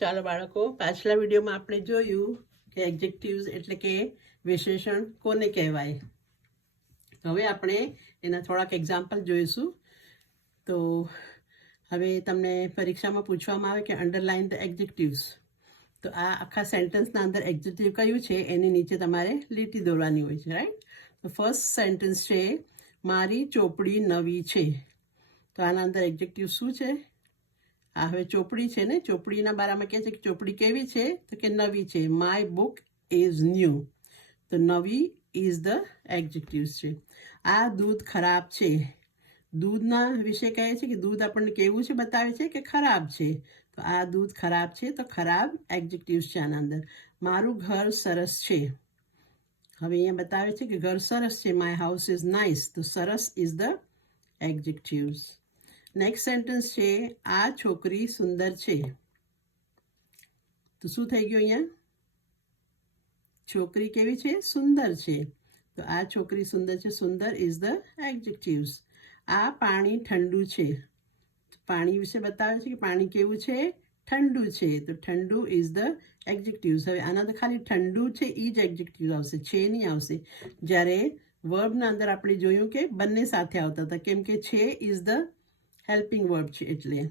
ચાલો બાળકો, પાછલા વિડીયોમાં આપણે જોયું કે એક્ઝેક્ટિવ્સ એટલે કે વિશેષણ કોને કહેવાય? હવે આપણે એના થોડાક એક્ઝામ્પલ જોઈશું. તો હવે તમને પરીક્ષામાં પૂછવામાં આવે કે અંડરલાઇન ધ એક્ઝેક્ટિવ્સ તો આ આખા સેન્ટેન્સના અંદર એક્ઝેક્ટિવ કયું છે, એની નીચે તમારે લીટી દોરવાની હોય છે રાઈટ તો ફર્સ્ટ સેન્ટેન્સ છે, મારી ચોપડી નવી છે. તો આના અંદર એક્ઝેક્ટિવ શું છે? આ હવે ચોપડી છે ને, ચોપડીના બારામાં કહે છે કે ચોપડી કેવી છે? તો કે નવી છે. માય બુક ઇઝ ન્યૂ તો નવી ઇઝ ધ એક્ઝેક્ટિવ્સ છે. આ દૂધ ખરાબ છે. દૂધના વિશે કહે છે કે દૂધ આપણને કેવું છે? બતાવે છે કે ખરાબ છે. તો આ દૂધ ખરાબ છે તો ખરાબ એક્ઝેક્ટિવ્સ છે આના અંદર. મારું ઘર સરસ છે. હવે અહીંયા બતાવે છે કે ઘર સરસ છે. માય હાઉસ ઇઝ નાઇસ તો સરસ is the executives next sentence છે, આ છોકરી સુંદર છે. તો શું થઈ ગયું અહીંયા? છોકરી કેવી છે? સુંદર છે. તો આ છોકરી સુંદર છે. સુંદર ઇઝ ધ એક્ઝેક્ટિવ્સ આ પાણી ઠંડુ છે. પાણી વિશે બતાવે છે કે પાણી કેવું છે? ઠંડુ છે. તો ઠંડુ ઇઝ ધ એક્ઝેક્ટિવ્સ હવે આના તો ખાલી ઠંડુ છે એ જ એક્ઝેક્ટિવ આવશે. છે નહીં આવશે. જ્યારે વર્બના અંદર આપણે જોયું કે બંને સાથે આવતા હતા. કેમ કે છે ઇઝ ધ હેલ્પિંગ વર્બ છે એટલે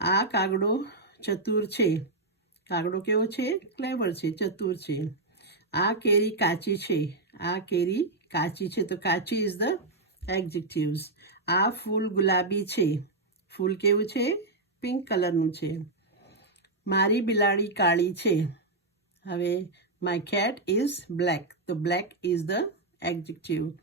આ કાગડો ચતુર છે. કાગડો કેવો છે? ક્લેવર છે, ચતુર છે. આ કેરી કાચી છે. આ કેરી કાચી છે. તો કાચી ઇઝ ધ એક્ઝેક્ટિવ્સ આ ફૂલ ગુલાબી છે. ફૂલ કેવું છે? પિંક કલરનું છે. મારી બિલાડી કાળી છે. હવે માય કેટ ઇઝ બ્લેક તો બ્લેક ઇઝ ધ એક્ઝેક્ટિવ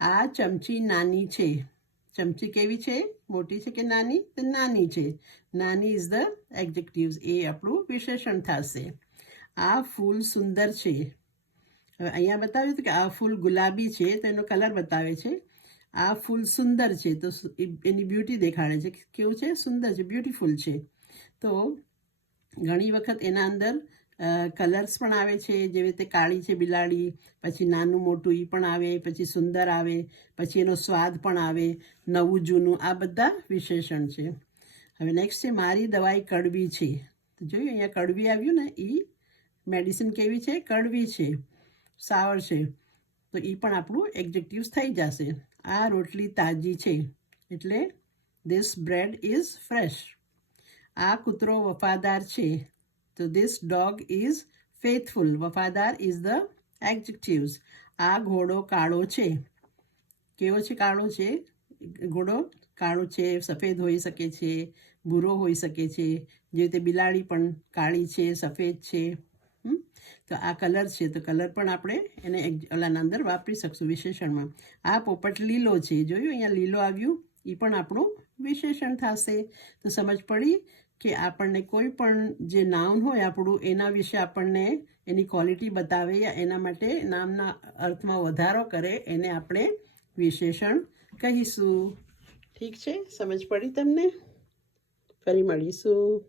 આ ચમચી નાની છે. ચમચી કેવી છે? મોટી છે કે નાની? તો નાની છે. નાની ઇઝ ધ એક્ઝેક્ટિવ્સ એ આપણું વિશેષણ થશે. આ ફૂલ સુંદર છે. હવે અહીંયા બતાવ્યું હતું કે આ ફૂલ ગુલાબી છે, તો એનો કલર બતાવે છે. આ ફૂલ સુંદર છે, તો એની બ્યુટી દેખાડે છે. કેવું છે? સુંદર છે બ્યુટીફુલ છે. તો ઘણી વખત એના અંદર કલર્સ પણ આવે છે, જેવી રીતે કાળી છે બિલાડી, પછી નાનું મોટું એ પણ આવે, પછી સુંદર આવે, પછી એનો સ્વાદ પણ આવે, નવું જૂનું, આ બધા વિશેષણ છે. હવે નેક્સ્ટ છે મારી દવાઈ કડવી છે. તો જોયું, અહીંયા કડવી આવ્યું ને એ મેડિસિન કેવી છે? કડવી છે, સાવર છે. તો એ પણ આપણું એક્ઝેક્ટિવ્સ થઈ જશે. આ રોટલી તાજી છે, એટલે ધીસ બ્રેડ ઇઝ ફ્રેશ આ કૂતરો વફાદાર છે. તો ધીસ ડોગ ઇઝ ફેથફુલ વફાદાર ઇઝ ધ એક્ઝેક્ટિવ્સ આ ઘોડો કાળો છે. કેવો છે કાળો છે? ઘોડો કાળો છે, સફેદ હોઈ શકે છે, ભૂરો હોઈ શકે છે. જે રીતે બિલાડી પણ કાળી છે, સફેદ છે? તો આ કલર છે. તો કલર પણ આપણે એને ઓલાના અંદર વાપરી શકશું વિશેષણમાં. આ પોપટ લીલો છે. જોયું? અહીંયા લીલો આવ્યું. એ પણ આપણું વિશેષણ થશે. તો સમજ પડી? કે આપણને કોઈ પણ જે નાઉન હોય આપણું, એના વિશે આપણને એની ક્વોલિટી બતાવે યા એના માટે નામના અર્થમાં વધારો કરે, એને આપણે વિશેષણ કહીશું. ઠીક છે? સમજ પડી તમને? ફરી મળીશું.